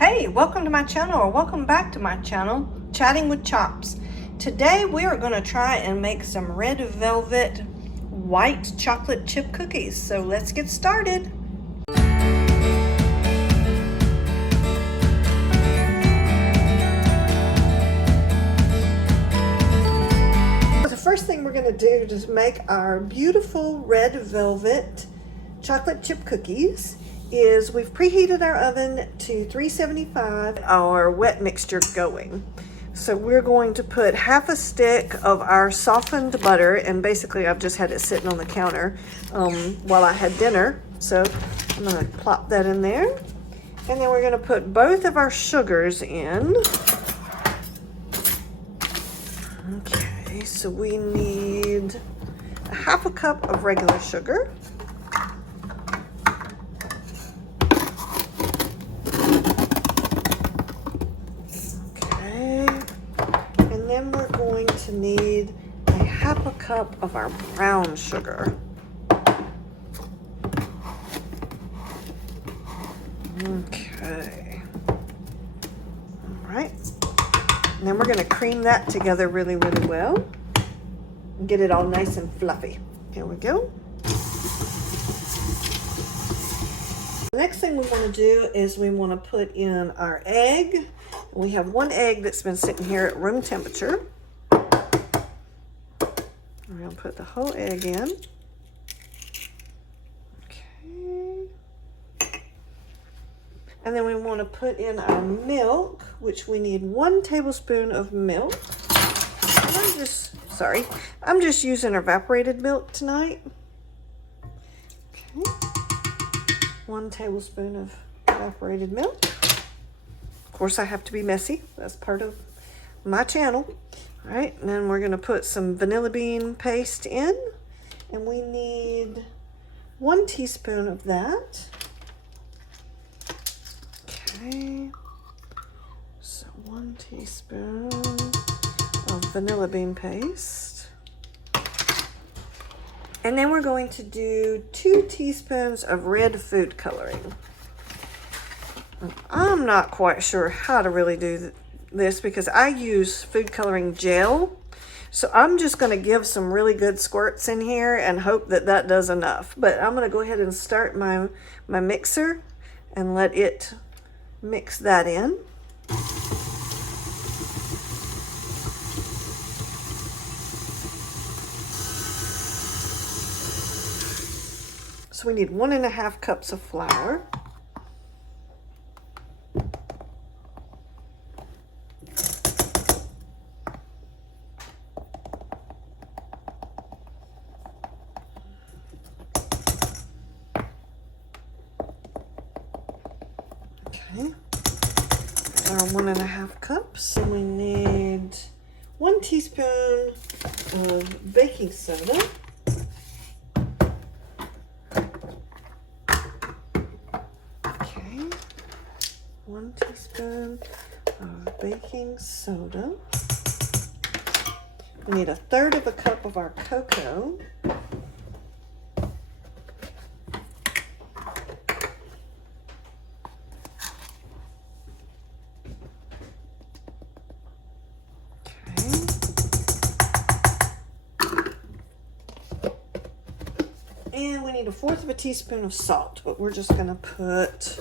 Hey, welcome to my channel, or welcome back to my channel, Chatting with Chops. Today we are going to try and make some red velvet white chocolate chip cookies. So let's get started. The first thing we're going to do is make our beautiful red velvet chocolate chip cookies. We've preheated our oven to 375, our wet mixture going. So we're going to put half a stick of our softened butter, and basically I've just had it sitting on the counter while I had dinner. So I'm going to plop that in there. And then we're going to put both of our sugars in. Okay, so we need a half a cup of regular sugar. Then we're going to need a half a cup of our brown sugar. Okay. All right. And then we're going to cream that together really, really well and get it all nice and fluffy. Here we go. The next thing we want to do is we want to put in our egg. We have one egg that's been sitting here at room temperature. We're going to put the whole egg in. Okay. And then we want to put in our milk, which we need 1 tablespoon of milk. And I'm just using evaporated milk tonight. Okay. 1 tablespoon of evaporated milk. Of course, I have to be messy. That's part of my channel. All right, and then we're going to put some vanilla bean paste in. And we need 1 teaspoon of that. Okay. So 1 teaspoon of vanilla bean paste. And then we're going to do 2 teaspoons of red food coloring. I'm not quite sure how to really do this because I use food coloring gel. So I'm just going to give some really good squirts in here and hope that that does enough. But I'm going to go ahead and start my mixer and let it mix that in. So we need 1.5 cups of flour. Okay, our 1.5 cups, and we need 1 teaspoon of baking soda. Okay, 1 teaspoon of baking soda. We need 1/3 cup of our cocoa. And we need 1/4 teaspoon of salt, but we're just going to put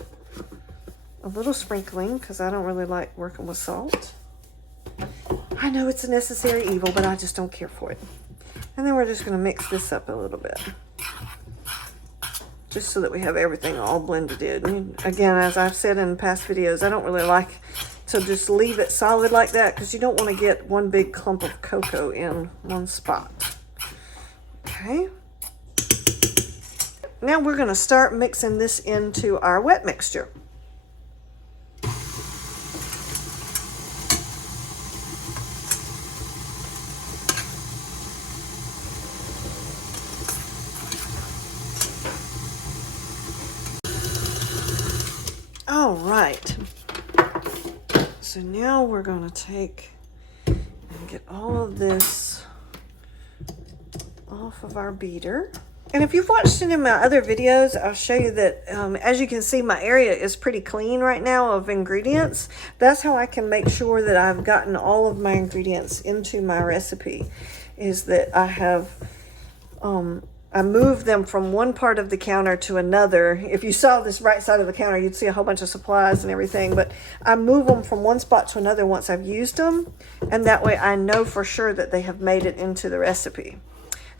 a little sprinkling because I don't really like working with salt. I know it's a necessary evil, but I just don't care for it. And then we're just going to mix this up a little bit, just so that we have everything all blended in. And again, as I've said in past videos, I don't really like to just leave it solid like that because you don't want to get one big clump of cocoa in one spot. Okay. Now we're going to start mixing this into our wet mixture. All right. So now we're going to take and get all of this off of our beater. And if you've watched any of my other videos, I'll show you that, as you can see, my area is pretty clean right now of ingredients. That's how I can make sure that I've gotten all of my ingredients into my recipe, is that I have, I moved them from one part of the counter to another. If you saw this right side of the counter, you'd see a whole bunch of supplies and everything, but I move them from one spot to another once I've used them, and that way I know for sure that they have made it into the recipe.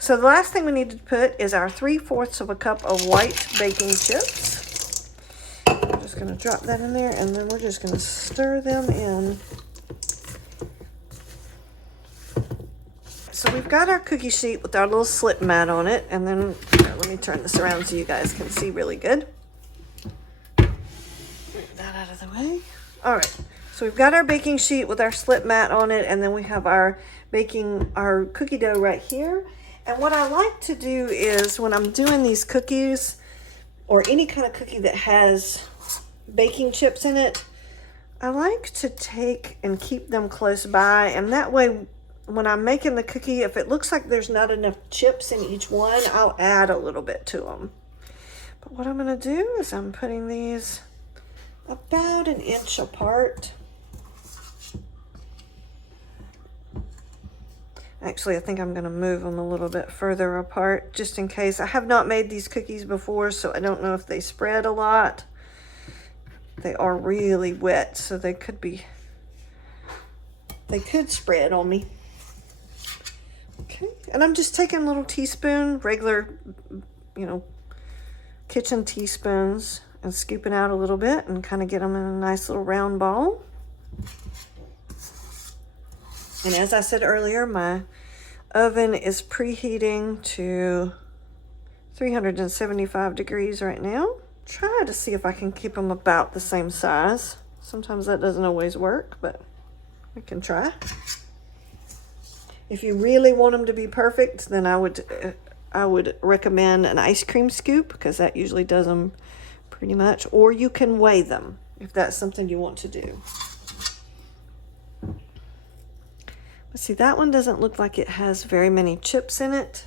So the last thing we need to put is our 3/4 of a cup of white baking chips. I'm just going to drop that in there, and then we're just going to stir them in. So we've got our cookie sheet with our little slip mat on it, and then let me turn this around so you guys can see really good. Get that out of the way. All right, so we've got our baking sheet with our slip mat on it, and then we have our cookie dough right here. And what I like to do is when I'm doing these cookies, or any kind of cookie that has baking chips in it, I like to take and keep them close by, and that way when I'm making the cookie, if it looks like there's not enough chips in each one, I'll add a little bit to them. But what I'm going to do is I'm putting these about 1 inch apart. Actually, I think I'm going to move them a little bit further apart just in case. I have not made these cookies before, so I don't know if they spread a lot. They are really wet, so they could spread on me. Okay, and I'm just taking a little teaspoon, regular, kitchen teaspoons, and scooping out a little bit and kind of get them in a nice little round ball. And as I said earlier, my oven is preheating to 375 degrees right now. Try to see if I can keep them about the same size. Sometimes that doesn't always work, but we can try. If you really want them to be perfect, then I would recommend an ice cream scoop, because that usually does them pretty much. Or you can weigh them if that's something you want to do. But see, that one doesn't look like it has very many chips in it.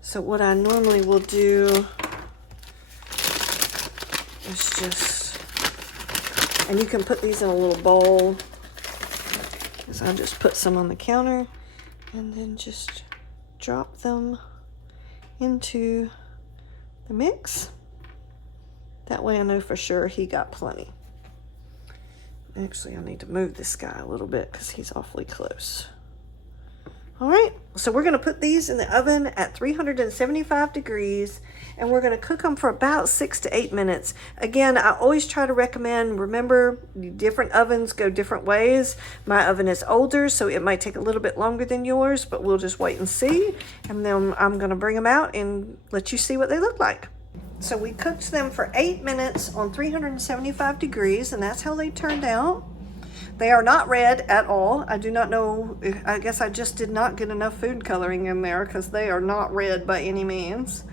So what I normally will do is just, and you can put these in a little bowl. So I'll just put some on the counter and then just drop them into the mix. That way I know for sure he got plenty. Actually, I need to move this guy a little bit because he's awfully close. All right, so we're gonna put these in the oven at 375 degrees, and we're gonna cook them for about 6 to 8 minutes. Again, I always try to recommend, remember, different ovens go different ways. My oven is older, so it might take a little bit longer than yours, but we'll just wait and see. And then I'm gonna bring them out and let you see what they look like. So we cooked them for 8 minutes on 375 degrees, and that's how they turned out. They are not red at all. I do not know, I guess I just did not get enough food coloring in there, because they are not red by any means.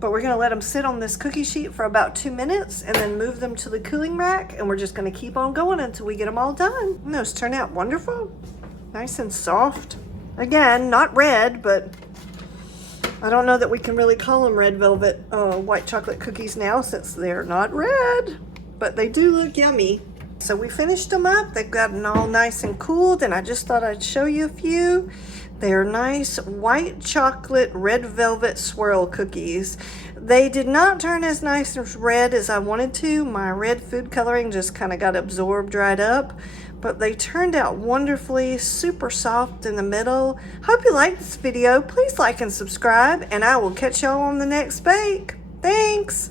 But we're gonna let them sit on this cookie sheet for about 2 minutes and then move them to the cooling rack, and we're just gonna keep on going until we get them all done. And those turn out wonderful. Nice and soft. Again, not red, but I don't know that we can really call them red velvet white chocolate cookies now, since they're not red, but they do look yummy. So we finished them up. They've gotten all nice and cooled, and I just thought I'd show you a few. They're nice white chocolate red velvet swirl cookies. They did not turn as nice as red as I wanted to. My red food coloring just kind of got absorbed, dried up, but they turned out wonderfully, super soft in the middle. Hope you liked this video. Please like and subscribe, and I will catch y'all on the next bake. Thanks.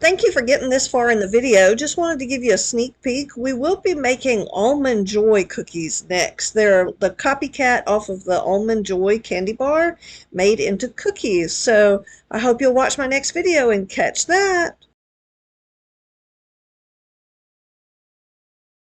Thank you for getting this far in the video. Just wanted to give you a sneak peek. We will be making Almond Joy cookies next. They're the copycat off of the Almond Joy candy bar made into cookies. So I hope you'll watch my next video and catch that.